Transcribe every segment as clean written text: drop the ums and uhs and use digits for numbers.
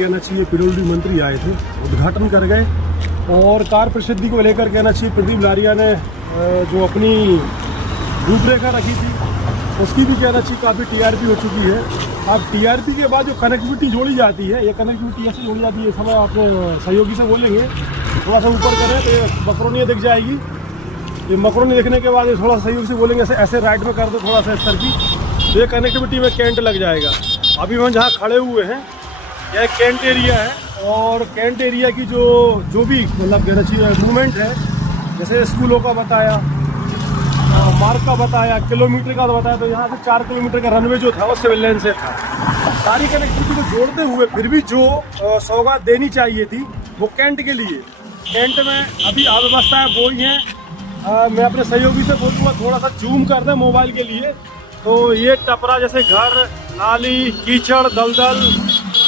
कहना चाहिए पीडब्ल्यूडी मंत्री आए थे, उद्घाटन कर गए। और कार प्रसिद्धि को लेकर कहना चाहिए प्रदीप लारिया ने जो अपनी रूपरेखा रखी थी उसकी भी कहना चाहिए काफ़ी टीआरपी हो चुकी है। अब टीआरपी के बाद जो कनेक्टिविटी जोड़ी जाती है, ये कनेक्टिविटी ऐसे जोड़ी जाती है, समय आप सहयोगी से बोलेंगे थोड़ा सा ऊपर करें तो ये मकरोनी दिख जाएगी। ये मकरोनी देखने के बाद ये थोड़ा सहयोग से बोलेंगे ऐसे राइट में कर दो थोड़ा सा इस तरह की, तो ये कनेक्टिविटी में कैंट लग जाएगा। अभी हम जहाँ खड़े हुए हैं यह कैंट एरिया है, और कैंट एरिया की जो भी मतलब कहना चाहिए मूवमेंट है, जैसे स्कूलों का बताया, मार्ग का बताया, किलोमीटर का बताया, तो यहाँ से 4 किलोमीटर का रनवे जो था वो सिविल लाइन से था। सारी कनेक्टिविटी को जोड़ते हुए फिर भी जो सौगात देनी चाहिए थी वो कैंट के लिए, कैंट में अभी अव्यवस्थाएँ वो ही हैं। मैं अपने सहयोगी से बोलूँगा थोड़ा सा जूम कर दें मोबाइल के लिए, तो ये टपरा जैसे घर, नाली, कीचड़, दलदल,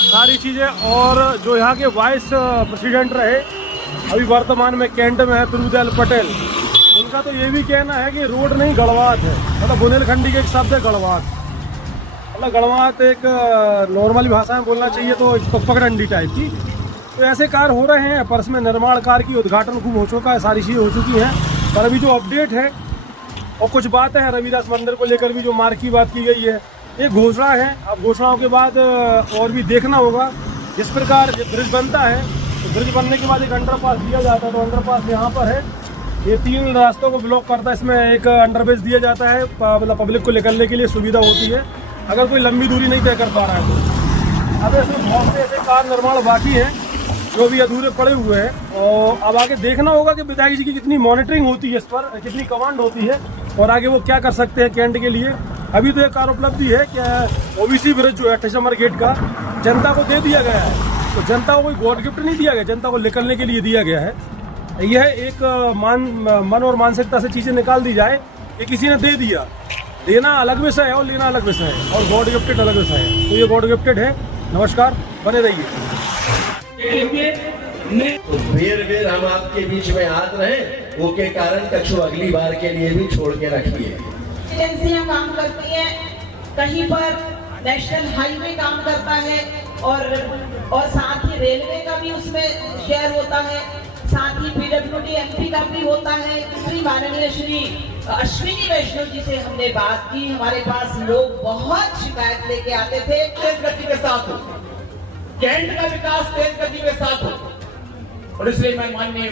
सारी चीज़ें। और जो यहाँ के वाइस प्रेसिडेंट रहे अभी वर्तमान में कैंट में है प्रभुदयाल पटेल, उनका तो ये भी कहना है कि रोड नहीं गड़वात है, मतलब बुंदेलखंडी के एक शब्द है गड़वात। मतलब गड़वात एक नॉर्मली भाषा में बोलना चाहिए तो एक पगडंडी टाइप की। तो ऐसे कार्य हो रहे हैं, पर इसमें निर्माण कार्य की उद्घाटन खूब हो चुका है, सारी चीज़ें हो चुकी हैं। पर अभी जो अपडेट है और कुछ बातें हैं रविदास मंदिर को लेकर भी जो मार्ग की बात की गई है, ये घोषणा है। अब घोषणाओं के बाद और भी देखना होगा। जिस प्रकार ब्रिज बनता है तो ब्रिज बनने के बाद एक अंडरपास दिया जाता है, तो अंडरपास यहाँ पर है, ये 3 रास्तों को ब्लॉक करता है, इसमें एक अंडरब्रिज दिया जाता है, मतलब पब्लिक को निकलने के लिए सुविधा होती है अगर कोई लंबी दूरी नहीं तय कर पा रहा है तो। अब ऐसे बहुत से ऐसे कार्य निर्माण बाकी हैं जो भी अधूरे पड़े हुए हैं, और अब आगे देखना होगा कि विधायक जी की कितनी मॉनिटरिंग होती है, इस पर कितनी कमांड होती है, और आगे वो क्या कर सकते हैं कैंट के लिए। अभी तो एक कार्य उपलब्धि है कि ओबीसी ब्रिज जो है 28 नंबर गेट का जनता को दे दिया गया है, तो जनता को कोई गॉड गिफ्ट नहीं दिया गया, जनता को निकलने के लिए दिया गया है। यह एक मन और मानसिकता से चीज़ें निकाल दी जाए कि किसी ने दे दिया, देना अलग विषय है और लेना अलग विषय है, और गॉड गिफ्टेड अलग विषय है। तो ये गॉड गिफ्टेड है। नमस्कार, बने रहिए। बेर हम आपके बीच में हाथ रहे, वो के कारण कछु अगली बार के लिए भी छोड़ के रखिए। एजेंसियां काम करती हैं, कहीं पर नेशनल हाईवे काम करता है, और साथ ही रेलवे का भी उसमें शेयर होता है, साथ ही पीडब्ल्यूडी एमपी का भी होता है। श्री माननीय श्री अश्विनी वैष्णव जी से हमने बात की, हमारे पास लोग बहुत शिकायत लेके आते थे। तेज गति के साथ हो, कैंट का विकास तेज गति के साथ हो, और इसलिए मैं माननीय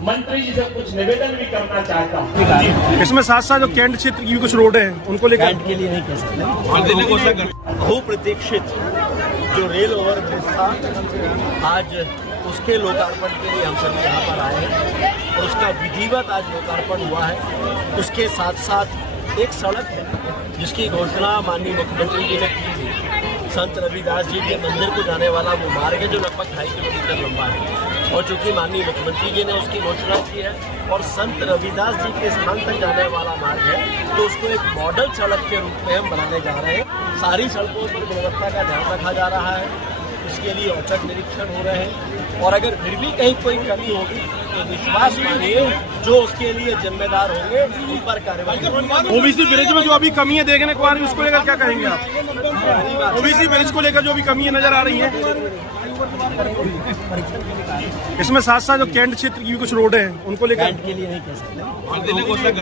मंत्री जी से कुछ निवेदन भी करना चाहता हूँ। इसमें साथ साथ जो कैंट क्षेत्र की भी कुछ रोड हैं उनको लेकर कैंट के लिए नहीं कह सकते। बहुप्रतीक्षित जो रेल ओवर ब्रिज था, आज उसके लोकार्पण के लिए हम सभी यहाँ पर आए हैं, और उसका विधिवत आज लोकार्पण हुआ है। उसके साथ साथ एक सड़क है जिसकी घोषणा माननीय मुख्यमंत्री जी ने की थी, संत रविदास जी के मंदिर को जाने वाला वो मार्ग है जो लगभग 2.5 किलोमीटर लंबा है, और चूँकि माननीय मुख्यमंत्री जी ने उसकी घोषणा की है और संत रविदास जी के स्थान तक जाने वाला मार्ग है, तो उसको एक मॉडल सड़क के रूप में हम बनाने जा रहे हैं। सारी सड़कों पर गुणवत्ता का ध्यान रखा जा रहा है, उसके लिए औचक निरीक्षण हो रहे हैं, और अगर फिर भी कहीं कोई कमी होगी तो विश्वास मानिए जो उसके लिए जिम्मेदार होंगे उन पर कार्रवाई। ओबीसी ब्रिज में जो अभी कमी है देखने को आ रही है, उसको लेकर क्या कहेंगे आप? ओबीसी ब्रिज को लेकर जो अभी कमी नजर आ रही है, इसमें साथ साथ जो कैंट क्षेत्र की भी कुछ रोड हैं उनको लेकर कैंट के लिए नहीं कह सकते।